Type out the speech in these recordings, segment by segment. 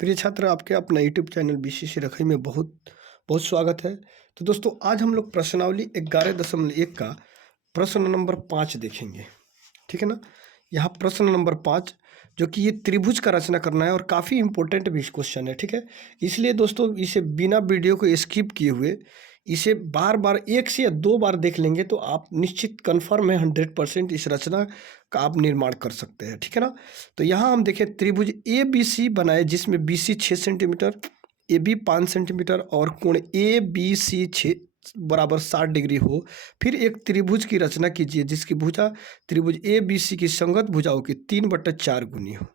प्रिय छात्र, आपके अपना यूट्यूब चैनल बीसीसी रखई में बहुत बहुत स्वागत है। तो दोस्तों, आज हम लोग प्रश्नावली 11.1 का प्रश्न नंबर 5 देखेंगे। ठीक है ना। यहाँ प्रश्न नंबर 5 जो कि ये त्रिभुज का रचना करना है और काफ़ी इंपॉर्टेंट भी क्वेश्चन है। ठीक है, इसलिए दोस्तों इसे बिना वीडियो को स्किप किए हुए इसे बार बार 1 से या 2 बार देख लेंगे तो आप निश्चित कन्फर्म है 100% इस रचना का आप निर्माण कर सकते हैं। ठीक है ना। तो यहाँ हम देखें त्रिभुज ए बी सी बनाए जिसमें B C 6 centimetre, A B 5 centimetre और कोण ए बी सी 6 बराबर 60 डिग्री हो। फिर एक त्रिभुज की रचना कीजिए जिसकी भुजा त्रिभुज ए बी सी की संगत भुजाओं की 3/4 गुनी हो।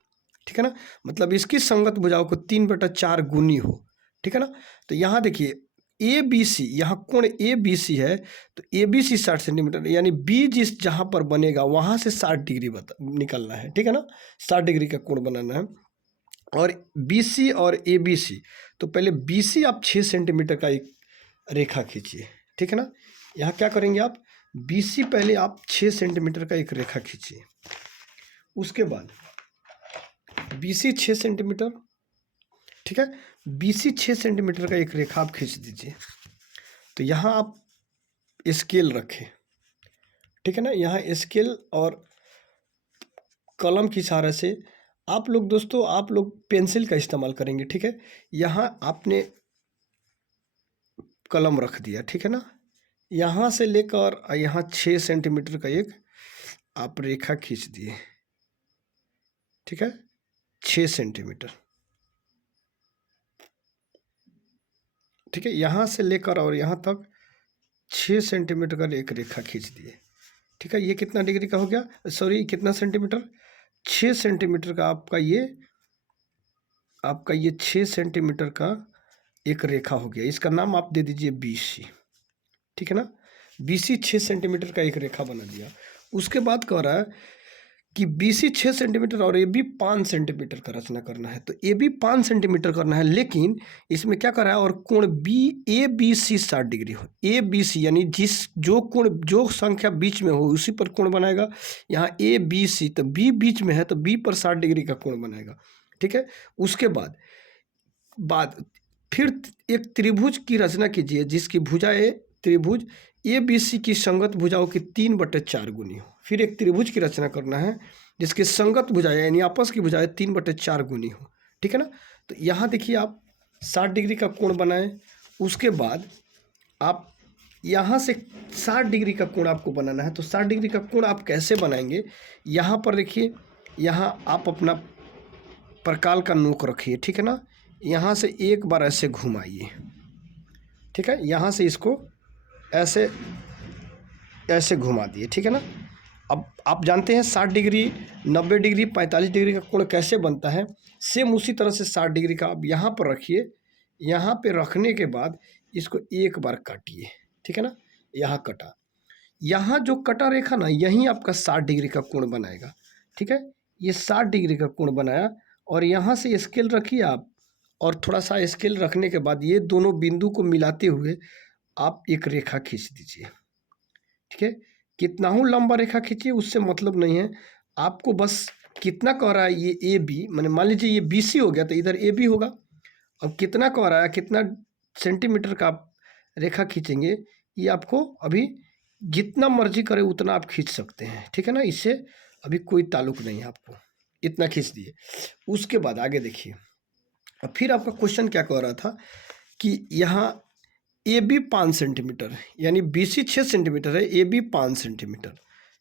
ठीक है ना, मतलब इसकी संगत भुजाओं को 3/4 गुनी हो। ठीक है ना। तो यहाँ देखिए ए बी सी, यहाँ कोण ए बी सी है तो ए बी सी 60 सेंटीमीटर, यानी बी जिस जहाँ पर बनेगा वहाँ से 60 डिग्री निकलना है। ठीक है ना, 60 डिग्री का कोण बनाना है। और बी सी और ए बी सी, तो पहले बी सी आप 6 सेंटीमीटर का एक रेखा खींचिए। ठीक है ना, यहाँ क्या करेंगे आप, बी सी पहले आप 6 सेंटीमीटर का एक रेखा खींचिए। उसके बाद बी सी 6 सेंटीमीटर, ठीक है, बी सी 6 सेंटीमीटर का एक रेखा आप खींच दीजिए। तो यहाँ आप स्केल रखें। ठीक है ना, यहाँ स्केल और कलम की सहारे से आप लोग दोस्तों आप लोग पेंसिल का इस्तेमाल करेंगे। ठीक है, यहाँ आपने कलम रख दिया। ठीक है ना, यहाँ से लेकर यहाँ 6 सेंटीमीटर का एक आप रेखा खींच दिए। ठीक है, 6 सेंटीमीटर। ठीक है, यहाँ से लेकर और यहाँ तक 6 सेंटीमीटर का एक रेखा खींच दिए। ठीक है, ये कितना डिग्री का हो गया, सॉरी कितना सेंटीमीटर, 6 सेंटीमीटर का आपका ये 6 सेंटीमीटर का एक रेखा हो गया। इसका नाम आप दे दीजिए बी सी। ठीक है ना, बी सी 6 सेंटीमीटर का एक रेखा बना दिया। उसके बाद कह रहा है कि बी सी 6 सेंटीमीटर और ए बी 5 सेंटीमीटर का रचना करना है। तो ए बी 5 सेंटीमीटर करना है, लेकिन इसमें क्या कर रहा है, और कोण बी ए बी सी 60 डिग्री हो। ए बी सी यानी जो कोण जो संख्या बीच में हो उसी पर कोण बनाएगा। यहाँ ए बी सी, तो बी बीच में है तो बी पर 60 डिग्री का कोण बनाएगा। ठीक है, उसके बाद फिर एक त्रिभुज की रचना कीजिए जिसकी भुजाएं त्रिभुज ए बी सी की संगत भुजाओं की 3/4 गुनी हो। फिर एक त्रिभुज की रचना करना है जिसकी संगत भुजाएं यानी आपस की भुजाएं 3/4 गुनी हो। ठीक है ना, तो यहाँ देखिए आप 60 डिग्री का कोण बनाएं। उसके बाद आप यहाँ से 60 डिग्री का कोण आपको बनाना है। तो 60 डिग्री का कोण आप कैसे बनाएंगे, यहाँ पर देखिए, यहाँ आप अपना प्रकाल का नोक रखिए। ठीक है ना, यहाँ से एक बार ऐसे घुमाइए। ठीक है, यहाँ से इसको ऐसे ऐसे घुमा दिए। ठीक है ना, अब आप जानते हैं 60 डिग्री, 90 डिग्री, 45 डिग्री का कोण कैसे बनता है। सेम उसी तरह से 60 डिग्री का आप यहाँ पर रखिए। यहाँ पे रखने के बाद इसको एक बार काटिए। ठीक है ना, यहाँ कटा, यहाँ जो कटा रेखा ना यहीं आपका 60 डिग्री का कोण बनाएगा। ठीक है, ये 60 डिग्री का कोण बनाया और यहाँ से स्केल रखिए आप, और थोड़ा सा स्केल रखने के बाद ये दोनों बिंदु को मिलाते हुए आप एक रेखा खींच दीजिए। ठीक है, कितना हूँ लंबा रेखा खींचिए उससे मतलब नहीं है, आपको बस कितना कह रहा है ये ए बी, मैंने मान लीजिए ये बी सी हो गया तो इधर ए बी होगा। अब कितना कह रहा है, कितना सेंटीमीटर का आप रेखा खींचेंगे, ये आपको अभी जितना मर्जी करे उतना आप खींच सकते हैं। ठीक है ना, इससे अभी कोई ताल्लुक नहीं है, आपको इतना खींच दिए। उसके बाद आगे देखिए, अब फिर आपका क्वेश्चन क्या कह रहा था कि यहाँ ए बी 5 सेंटीमीटर यानी बी सी 6 सेंटीमीटर है, ए बी 5 सेंटीमीटर।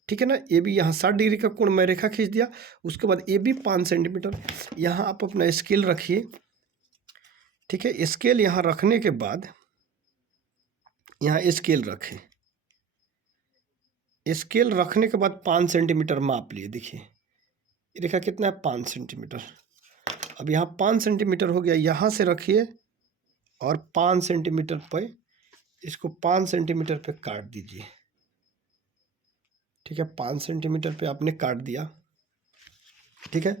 ठीक है ना, ए बी यहाँ 60 डिग्री का कोण मैं रेखा खींच दिया। उसके बाद ए बी 5 सेंटीमीटर, यहाँ आप अपना स्केल रखिए। ठीक है, स्केल यहाँ रखने के बाद यहाँ स्केल रखें। स्केल रखने के बाद 5 सेंटीमीटर माप लिए। देखिए ये रेखा कितना है, 5 सेंटीमीटर। अब यहाँ 5 सेंटीमीटर हो गया, यहाँ से रखिए और 5 सेंटीमीटर पे इसको 5 सेंटीमीटर पे काट दीजिए। ठीक है, 5 सेंटीमीटर पे आपने काट दिया। ठीक है,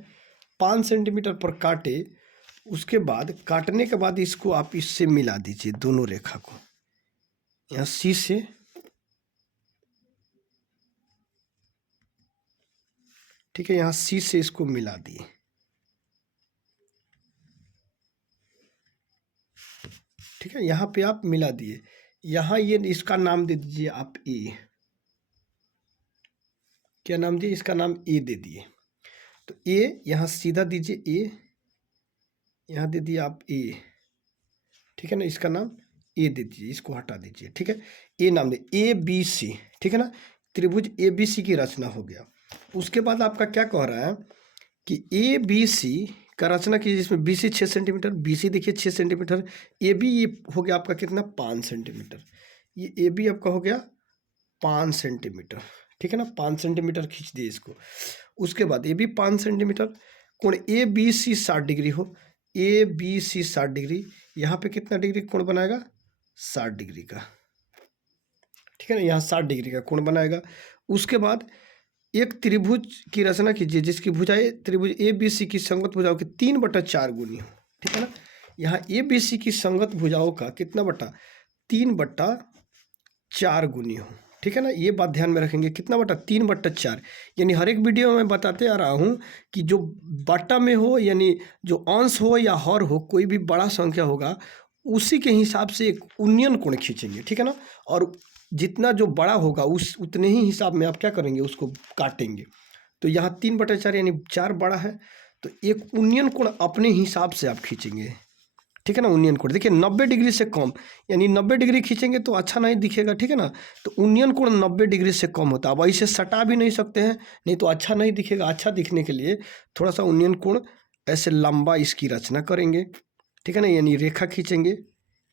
5 सेंटीमीटर पर काटे। उसके बाद काटने के बाद इसको आप इससे मिला दीजिए दोनों रेखा को, यहाँ सी से ठीक है, यहाँ सी से इसको मिला दिए। ठीक है, यहाँ पे आप मिला दिए, यहाँ ये इसका नाम दे दीजिए आप ए। क्या नाम दिए? इसका नाम ए दे दिए। तो ए यहाँ सीधा दीजिए, ए यहाँ दे दिए आप ए। ठीक है ना, इसका नाम ए दे दीजिए, इसको हटा दीजिए। ठीक है, ए नाम दे, ए बी सी। ठीक है ना, त्रिभुज ए बी सी की रचना हो गया। उसके बाद आपका क्या कह रहा है कि ए बी सी का रचना कीजिए, जिसमें B C 6 centimetre, B C देखिए 6 सेंटीमीटर, ए बी ये हो गया आपका कितना 5 सेंटीमीटर, ये ए बी आपका हो गया 5 सेंटीमीटर। ठीक है ना, 5 सेंटीमीटर खींच दिए इसको। उसके बाद ए बी 5 सेंटीमीटर, कोण ए बी सी 60 डिग्री हो, ए बी सी 60 डिग्री, यहाँ पे कितना डिग्री कोण बनाएगा? 60 डिग्री का। ठीक है ना, यहाँ 60 डिग्री का कोण बनाएगा। उसके बाद एक त्रिभुज की रचना कीजिए जिसकी भुजाएं त्रिभुज ए बी सी की संगत भुजाओं की 3/4 गुनी हो। ठीक है ना, यहाँ ए बी सी की संगत भुजाओं का कितना बटा? 3/4 गुनी हो। ठीक है ना, ये बात ध्यान में रखेंगे, कितना बटा? 3/4। यानी हर एक वीडियो में मैं बताते आ रहा हूँ कि जो बटा में हो, यानी जो अंश हो या हर हो, कोई भी बड़ा संख्या होगा उसी के हिसाब से एक उन्नयन कोण खींचेंगे। ठीक है ना, और जितना जो बड़ा होगा उस उतने ही हिसाब में आप क्या करेंगे? उसको काटेंगे। तो यहाँ 3/4 यानी 4 बड़ा है, तो एक उन्नयन कोण अपने हिसाब से आप खींचेंगे। ठीक है ना, उन्नयन कोण देखिए 90 डिग्री से कम, यानी 90 डिग्री खींचेंगे तो अच्छा नहीं दिखेगा। ठीक है ना, तो उन्नयन कोण 90 डिग्री से कम होता है। अब ऐसे सटा भी नहीं सकते हैं, नहीं तो अच्छा नहीं दिखेगा। अच्छा दिखने के लिए थोड़ा सा उन्नयन कोण ऐसे लंबा इसकी रचना करेंगे। ठीक है ना, यानी रेखा खींचेंगे,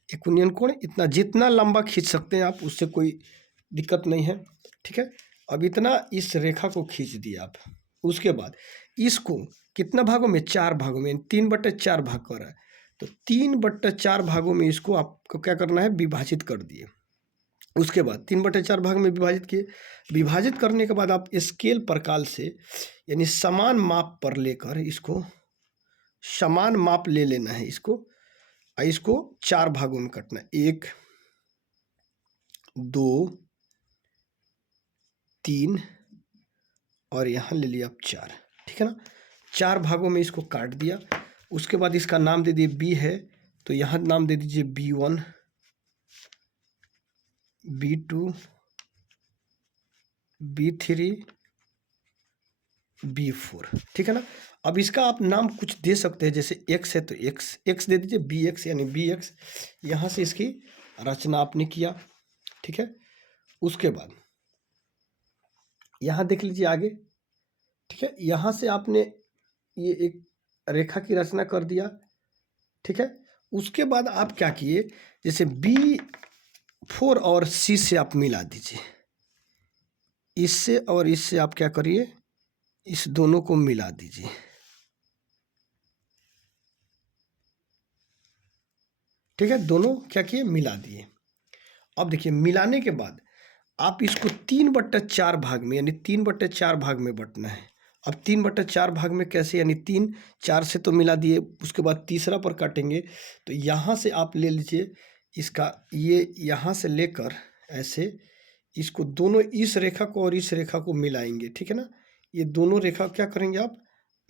एक उन्नयन कोण इतना, जितना लंबा खींच सकते हैं आप, उससे कोई दिक्कत नहीं है। ठीक है, अब इतना इस रेखा को खींच दिया आप। उसके बाद इसको कितना भागों में? 4 भागों में, 3/4 भाग कर रहा है, तो 3/4 भागों में इसको आपको क्या करना है? विभाजित कर दिए। उसके बाद 3/4 भाग में विभाजित किए। विभाजित करने के बाद आप स्केल प्रकार से, यानी समान माप पर लेकर इसको, समान माप ले लेना है इसको, इसको 4 भागों में काटना है, 1 2 3 और यहाँ ले लिया आप 4। ठीक है ना, 4 भागों में इसको काट दिया। उसके बाद इसका नाम दे दिए बी है, तो यहाँ नाम दे दीजिए B1 B2 B3 B4। ठीक है ना, अब इसका आप नाम कुछ दे सकते हैं, जैसे x है तो x दे दीजिए, bx यानी bx। यहाँ से इसकी रचना आपने किया। ठीक है, उसके बाद यहाँ देख लीजिए आगे। ठीक है, यहाँ से आपने ये एक रेखा की रचना कर दिया। ठीक है, उसके बाद आप क्या किए? जैसे B4 और C से आप मिला दीजिए, इससे और इससे आप क्या करिए? इस दोनों को मिला दीजिए। ठीक है, दोनों क्या किए? मिला दिए। अब देखिए, मिलाने के बाद आप इसको 3/4 भाग में, यानी 3/4 भाग में बंटना है। अब 3/4 भाग में कैसे? यानी 3 4 से तो मिला दिए, उसके बाद तीसरा पर काटेंगे। तो यहाँ से आप ले लीजिए इसका, ये यहाँ से लेकर ऐसे इसको दोनों, इस रेखा को और इस रेखा को मिलाएंगे। ठीक है ना, ये दोनों रेखा क्या करेंगे? आप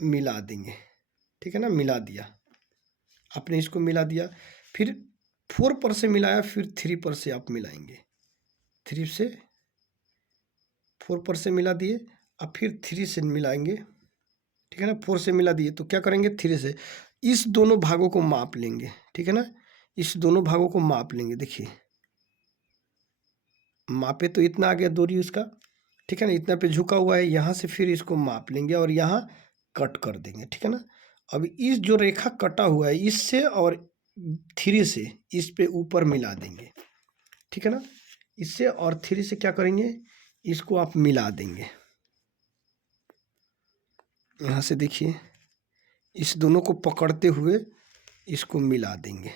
मिला देंगे। ठीक है ना, मिला दिया आपने, इसको मिला दिया। फिर 4 पर से मिलाया, फिर 3 पर से आप मिलाएंगे, 3 से 4 पर से मिला दिए, अब फिर 3 से मिलाएंगे। ठीक है ना, 4 से मिला दिए तो क्या करेंगे? 3 से इस दोनों भागों को माप लेंगे। ठीक है ना, इस दोनों भागों को माप लेंगे। देखिए मापे तो इतना आ गया दूरी उसका। ठीक है ना, इतना पे झुका हुआ है, यहाँ से फिर इसको माप लेंगे और यहाँ कट कर देंगे। ठीक है ना, अब इस जो रेखा कटा हुआ है इससे और 3 से इस पे ऊपर मिला देंगे। ठीक है ना, इससे और 3 से क्या करेंगे? इसको आप मिला देंगे। यहाँ से देखिए, इस दोनों को पकड़ते हुए इसको मिला देंगे।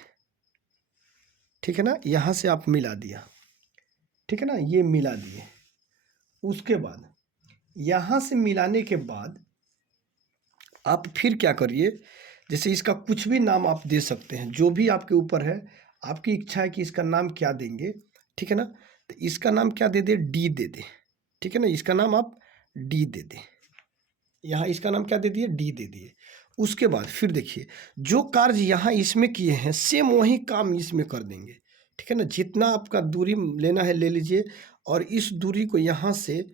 ठीक है ना, यहाँ से आप मिला दिया। ठीक है ना, ये मिला दिए। उसके बाद यहाँ से मिलाने के बाद आप फिर क्या करिए? जैसे इसका कुछ भी नाम आप दे सकते हैं, जो भी आपके ऊपर है, आपकी इच्छा है कि इसका नाम क्या देंगे। ठीक है ना, तो इसका नाम क्या दे दे? डी दे दे। ठीक है ना, इसका नाम आप डी दे दे। यहाँ इसका नाम क्या दे दिए? डी दे दिए। उसके बाद फिर देखिए जो कार्य यहाँ इसमें किए हैं सेम वही काम इसमें कर देंगे, ठीक है ना। जितना आपका दूरी लेना है ले लीजिए, और इस दूरी को यहाँ से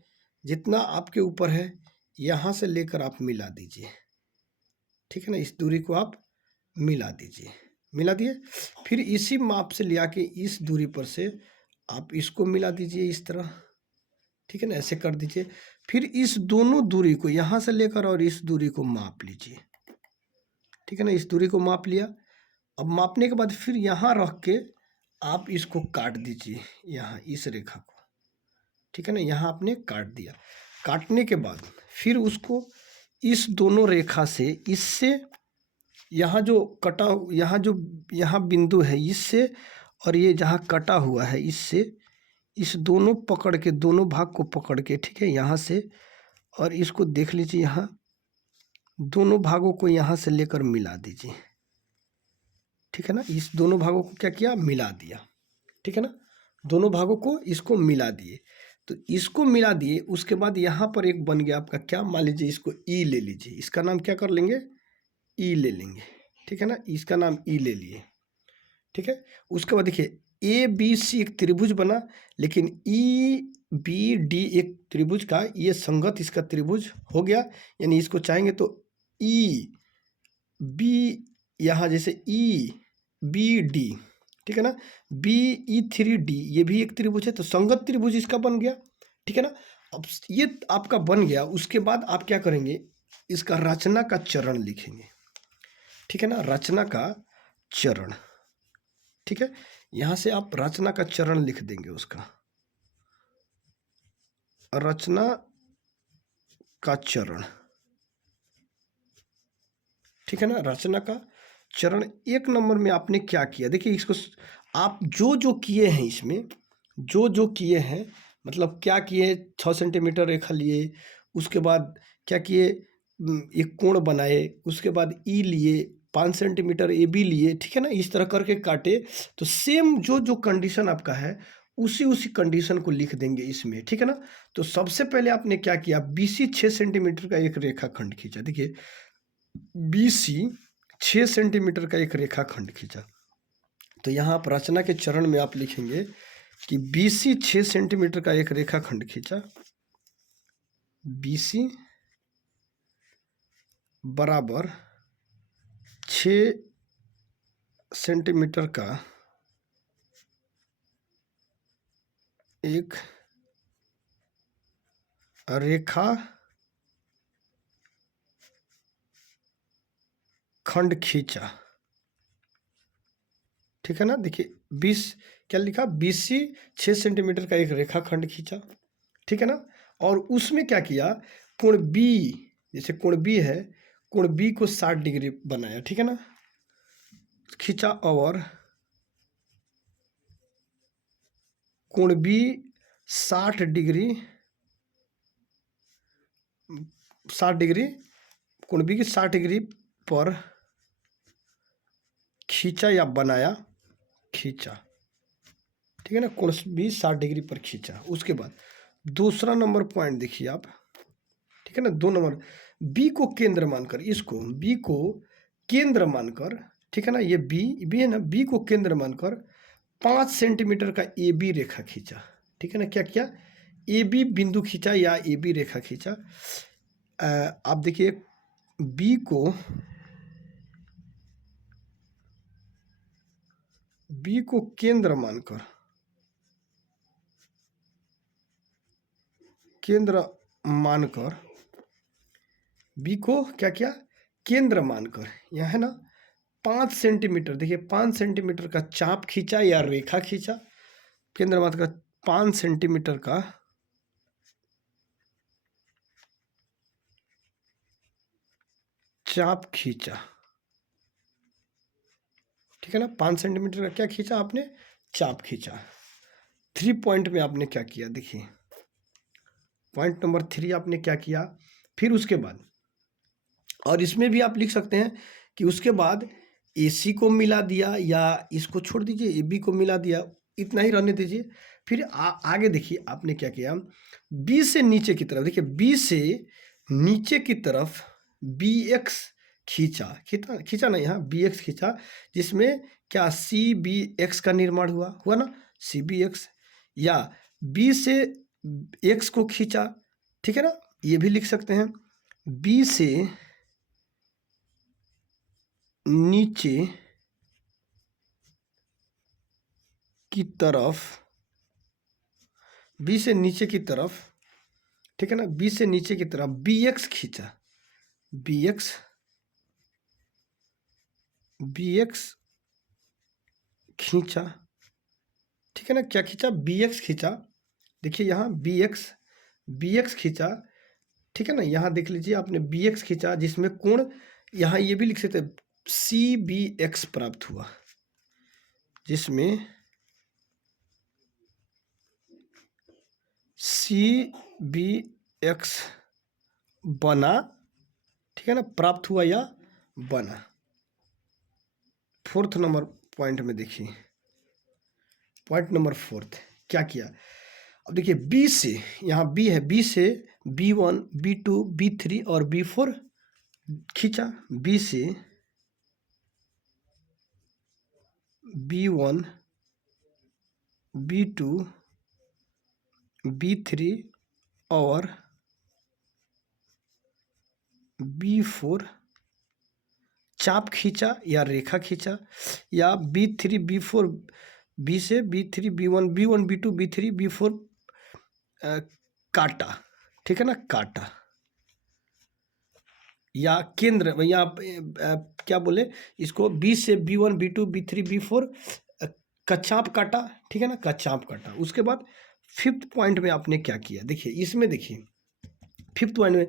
जितना आपके ऊपर है यहाँ से लेकर आप मिला दीजिए, ठीक है ना। इस दूरी को आप मिला दीजिए, मिला दिए। फिर इसी माप से लिया के इस दूरी पर से आप इसको मिला दीजिए इस तरह, ठीक है ना, ऐसे कर दीजिए। फिर इस दोनों दूरी को यहाँ से लेकर और इस दूरी को माप लीजिए, ठीक है ना। इस दूरी को माप लिया। अब मापने के बाद फिर यहाँ रख के आप इसको काट दीजिए, यहाँ इस रेखा को, ठीक है ना। यहाँ आपने काट दिया। काटने के बाद फिर उसको इस दोनों रेखा से, इससे यहाँ जो कटा, यहाँ बिंदु है इससे, और ये जहाँ कटा हुआ है इससे, इस दोनों पकड़ के, दोनों भाग को पकड़ के, ठीक है, यहाँ से, और इसको देख लीजिए, यहाँ दोनों भागों को यहाँ से लेकर मिला दीजिए, ठीक है ना। इस दोनों भागों को क्या किया, मिला दिया, ठीक है ना। दोनों भागों को इसको मिला दिए। तो इसको मिला दिए, उसके बाद यहाँ पर एक बन गया आपका क्या, मान लीजिए इसको ई ले लीजिए, इसका नाम क्या कर लेंगे, ई ले लेंगे, ठीक है ना। इसका नाम ई ले लिए, ठीक है। उसके बाद देखिए ए बी सी एक त्रिभुज बना, लेकिन ई बी डी एक त्रिभुज का ये संगत इसका त्रिभुज हो गया। यानी इसको चाहेंगे तो ई बी, यहाँ जैसे ई बी डी, ठीक है ना, बी ई 3D ये भी एक त्रिभुज है, तो संगत त्रिभुज इसका बन गया, ठीक है ना। अब ये आपका बन गया, उसके बाद आप क्या करेंगे, इसका रचना का चरण लिखेंगे, ठीक है ना, रचना का चरण, ठीक है। यहाँ से आप रचना का चरण लिख देंगे, उसका रचना का चरण, ठीक है ना। रचना का चरण 1 नंबर में आपने क्या किया, देखिए इसको आप जो जो किए हैं, इसमें जो जो किए हैं, मतलब क्या किए, 6 सेंटीमीटर रेखा लिए, उसके बाद क्या किए, एक कोण बनाए, उसके बाद ई लिए, 5 सेंटीमीटर ए बी लिए, ठीक है ना। इस तरह करके काटे, तो सेम जो जो कंडीशन आपका है उसी कंडीशन को लिख देंगे इसमें, ठीक है ना। तो सबसे पहले आपने क्या किया, बीसी 6 सेंटीमीटर का एक रेखाखंड खींचा। देखिए बीसी 6 सेंटीमीटर का एक रेखाखंड खींचा। तो यहाँ आप रचना के चरण में आप लिखेंगे कि बीसी 6 सेंटीमीटर का एक रेखाखंड खींचा, बीसी बराबर 6 सेंटीमीटर का एक रेखा खंड खींचा, ठीक है ना। देखिए 20 क्या लिखा, बीसी 6 सेंटीमीटर का एक रेखाखंड खींचा, ठीक है ना। और उसमें क्या किया, कोण बी, जैसे कोण बी है, कोण बी को 60 डिग्री बनाया, ठीक है ना, खींचा, और कोण बी 60 डिग्री, 60 डिग्री, कोण बी की 60 डिग्री पर खींचा या बनाया, खींचा, ठीक है ना। कोण बी 60 डिग्री पर खींचा। उसके बाद दूसरा नंबर पॉइंट देखिए आप, ठीक है ना, 2 नंबर, बी को केंद्र मानकर, इसको बी को केंद्र मानकर, ठीक है ना, ये बी है ना, बी को केंद्र मानकर 5 सेंटीमीटर का ए बी रेखा खींचा, ठीक है ना। क्या किया, ए बी बिंदु खींचा या ए बी रेखा खींचा। आप देखिए बी को केंद्र मानकर, बी को क्या किया, केंद्र मानकर, यह है ना 5 सेंटीमीटर, देखिए 5 सेंटीमीटर का चाप खींचा या रेखा खींचा, केंद्र मानकर 5 सेंटीमीटर का चाप खींचा, ठीक है ना। 5 सेंटीमीटर का क्या खींचा आपने, चाप खींचा। 3 पॉइंट में आपने क्या किया, देखिए पॉइंट नंबर 3 आपने क्या किया, फिर उसके बाद, और इसमें भी आप लिख सकते हैं कि उसके बाद AC को मिला दिया, या इसको छोड़ दीजिए AB को मिला दिया, इतना ही रहने दीजिए। फिर आगे देखिए आपने क्या किया, B से नीचे की तरफ, देखिए B से नीचे की तरफ BX, खींचा, खींचा नहीं, यहाँ बी एक्स खींचा, जिसमें क्या सी बी एक्स का निर्माण हुआ ना, सी बी एक्स, या बी से एक्स को खींचा, ठीक है ना, ये भी लिख सकते हैं। बी से नीचे की तरफ, बी से नीचे की तरफ, ठीक है ना, बी से नीचे की तरफ बी एक्स खींचा, बी एक्स खींचा, ठीक है ना, क्या खींचा, बी एक्स खींचा। देखिए यहाँ बी एक्स खींचा, ठीक है ना, यहाँ देख लीजिए आपने बी एक्स खींचा, जिसमें कोण, यहाँ ये भी लिख सकते हैं सी बी एक्स प्राप्त हुआ, जिसमें सी बी एक्स बना, ठीक है ना, प्राप्त हुआ या बना। फोर्थ नंबर पॉइंट में देखिए, पॉइंट नंबर फोर्थ क्या किया। अब देखिए बी से, यहाँ बी है, बी से B1 B2 B3 और B4 खींचा, बी से B1 B2 B3 और B4 चाप खींचा या रेखा खींचा, या B3 B4, बी से B3 B1 B2 B3 B4 काटा, ठीक है ना, काटा, या केंद्र, या क्या बोले इसको, बी से B1 B2 B3 B4 का चाप काटा, ठीक है ना, का चाप काटा। उसके बाद फिफ्थ पॉइंट में आपने क्या किया, देखिए इसमें, देखिए फिफ्थ पॉइंट में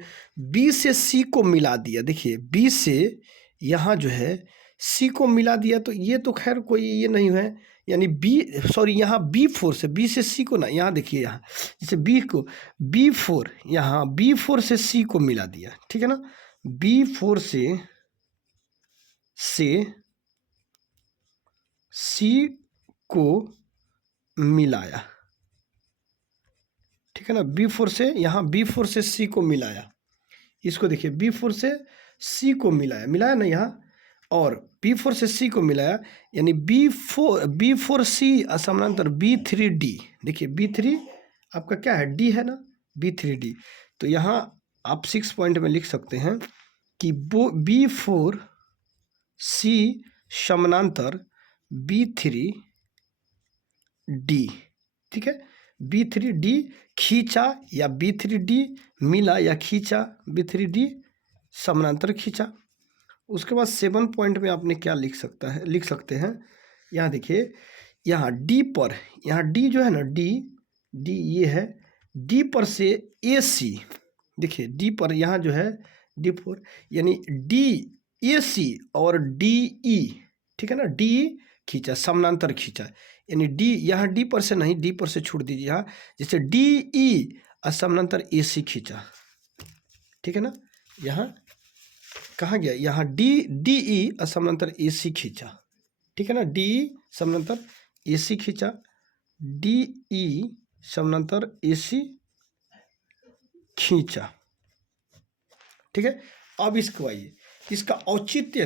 बी से सी को मिला दिया। देखिए बी से यहाँ जो है सी को मिला दिया, तो ये तो खैर कोई ये नहीं है, यानी यहाँ B4 से, बी से सी को ना, यहाँ देखिए, यहाँ जैसे बी को B4, यहाँ B4 से सी को मिला दिया, ठीक है ना, B4 से सी को मिलाया, ठीक है ना, B4 से, यहाँ B4 से सी को मिलाया, इसको देखिए B4 से सी को मिलाया ना यहाँ, और B4 से सी को मिलाया, यानी B4 सी समानांतर B3D। देखिए B3 आपका क्या है, D है ना, B3D। तो यहाँ आप 6 पॉइंट में लिख सकते हैं कि B4 सी समानांतर B3D, ठीक है, B3D खींचा या B3D मिला या खींचा, B3D समानांतर खींचा। उसके बाद 7 पॉइंट में आपने क्या लिख सकते हैं, यहाँ देखिए, यहाँ D पर, यहाँ D जो है ना, D ये है, D पर से AC, देखिए D पर यहाँ जो है D4, यानी DAC और DE, ठीक है ना, DE खींचा, समानांतर खींचा, यानी D यहाँ D पर से नहीं, D पर से छोड़ दीजिए, यहाँ जैसे DE समानांतर AC खींचा, ठीक है ना, यहाँ कहाँ गया, यहाँ DE समानांतर AC खींचा, ठीक है ना, DE समानांतर AC खींचा, DE समानांतर AC खींचा, ठीक है। अब इसको आइए, इसका औचित्य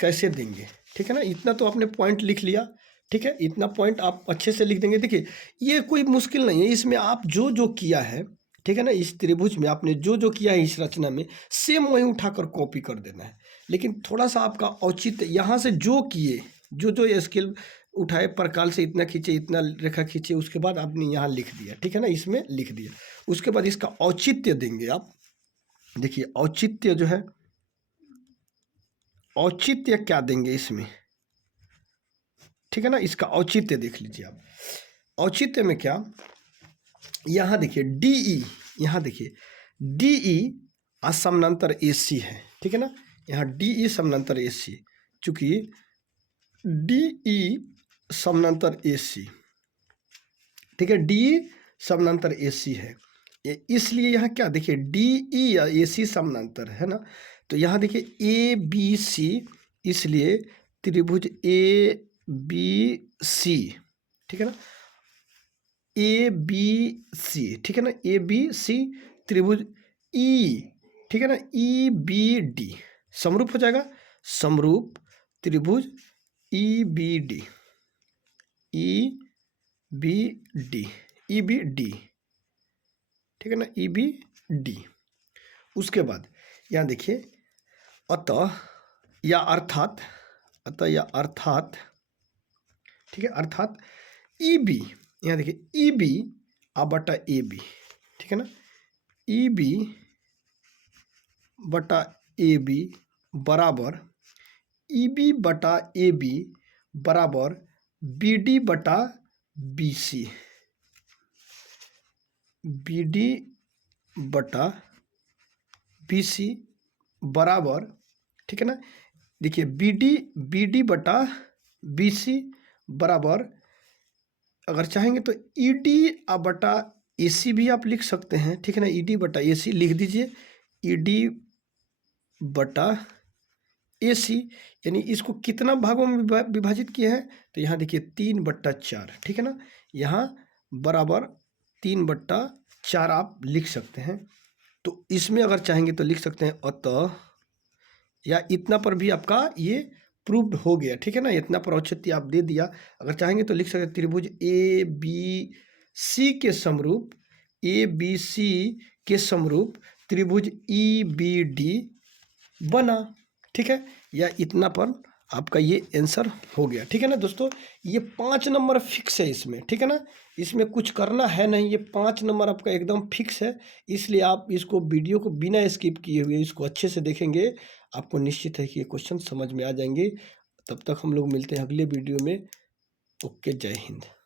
कैसे देंगे, ठीक है ना, इतना तो आपने पॉइंट लिख लिया, ठीक है, इतना पॉइंट आप अच्छे से लिख देंगे। देखिए ये कोई मुश्किल नहीं है, इसमें आप जो जो किया है, ठीक है ना, इस त्रिभुज में आपने जो जो किया है इस रचना में, सेम वहीं उठाकर कॉपी कर देना है, लेकिन थोड़ा सा आपका औचित्य, यहाँ से जो किए, जो स्केल उठाए, परकाल से इतना खींचे, इतना रेखा खींचे, उसके बाद आपने यहाँ लिख दिया, ठीक है ना, इसमें लिख दिया। उसके बाद इसका औचित्य देंगे आप। देखिए औचित्य जो है, औचित्य क्या देंगे इसमें, ठीक है ना, इसका औचित्य देख लीजिए आप। औचित्य में क्या, यहाँ देखिए DE, यहाँ देखिए DE समानांतर AC है, ठीक है ना, यहाँ DE समानांतर AC, चूंकि DE समानांतर AC, ठीक है, DE समानांतर AC है, इसलिए यहाँ क्या, देखिए DE या AC समानांतर है ना, तो यहाँ देखिए ABC, इसलिए त्रिभुज ABC, ठीक है ना, ABC, ठीक है ना, ABC त्रिभुज E, ठीक है ना, EBD, समरूप हो जाएगा, समरूप त्रिभुज EBD, EBD, EBD, ठीक है ना, EBD। उसके बाद यहाँ देखिए, अतः या अर्थात, अतः या अर्थात, ठीक है, अर्थात EB, यहाँ देखिए EB बटा AB, ठीक है ना, EB बटा AB बराबर EB बटा AB बराबर BD बटा BC, BD बटा BC बराबर, ठीक है ना, देखिए BD बटा BC बराबर, अगर चाहेंगे तो ED बटा AC भी आप लिख सकते हैं, ठीक है ना, ED बटा AC लिख दीजिए, ED बटा AC, यानी इसको कितना भागों में विभाजित किए हैं, तो यहाँ देखिए 3/4, ठीक है ना, यहाँ बराबर 3/4 आप लिख सकते हैं। तो इसमें अगर चाहेंगे तो लिख सकते हैं अतः, या इतना पर भी आपका ये प्रूव्ड हो गया, ठीक है ना, इतना पर औचित्य आप दे दिया। अगर चाहेंगे तो लिख सकते हैं त्रिभुज ABC के समरूप, ABC के समरूप त्रिभुज EBD बना, ठीक है, या इतना पर आपका ये आंसर हो गया, ठीक है ना दोस्तों। ये 5 नंबर फिक्स है इसमें, ठीक है ना, इसमें कुछ करना है नहीं, ये 5 नंबर आपका एकदम फिक्स है। इसलिए आप इसको वीडियो को बिना स्किप किए हुए इसको अच्छे से देखेंगे, आपको निश्चित है कि ये क्वेश्चन समझ में आ जाएंगे। तब तक हम लोग मिलते हैं अगले वीडियो में। ओके, जय हिंद।